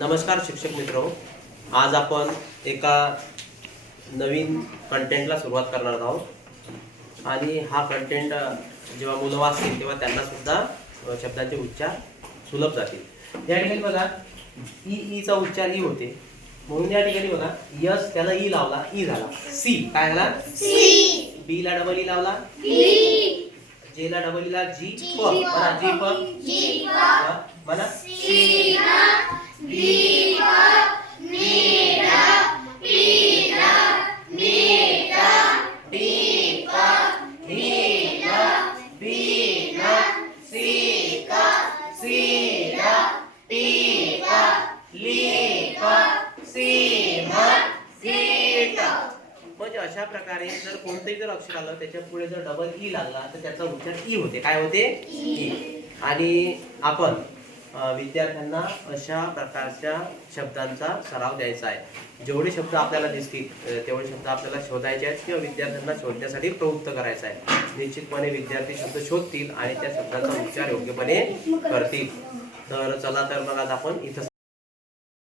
नमस्कार शिक्षक मित्र, आज आपण एका नवीन कंटेंटला सुरुवात करणार आहोत आणि हा कंटेंट जेव्हा मुलं वाचतील तेव्हा त्यांना सुद्धा शब्दांचे उच्चार सुलभ जातील। या ठिकाणी बघा ई चा उच्चार ई होते, म्हणून या ठिकाणी बघा यस त्याला ई लावला, ई झाला सी। काय झाला? सी। बी ला डबल ई लावला, बी। जे ला डबल ई ला जी, प म्हणा जी प, जी प म्हणा सी ना डी प नी रा पी रा नी रा डी प नी रा बी ना सी का सी रा पी का ली का सी म सी ट। म्हणजे अशा प्रकारे जर कोणतेही जर अक्षर आलं त्याच्या पुढे जर डबल ई लागला तर त्याचा उच्चार ई होते। काय होते? ई। आणि आपण विद्यार्थ्यांना अशा प्रकारच्या शब्दांचा सराव द्यायचा आहे। जेवढे शब्द आपल्याला दिसतील तेवढे शब्द आपल्याला शोधायचे आहेत किंवा विद्यार्थ्यांना शोधण्यासाठी प्रवृत्त करायचं आहे। निश्चितपणे विद्यार्थी शब्द शोधतील आणि त्या शब्दांचा उच्चार योग्यपणे करतील। तर चला तर मग आज आपण इथं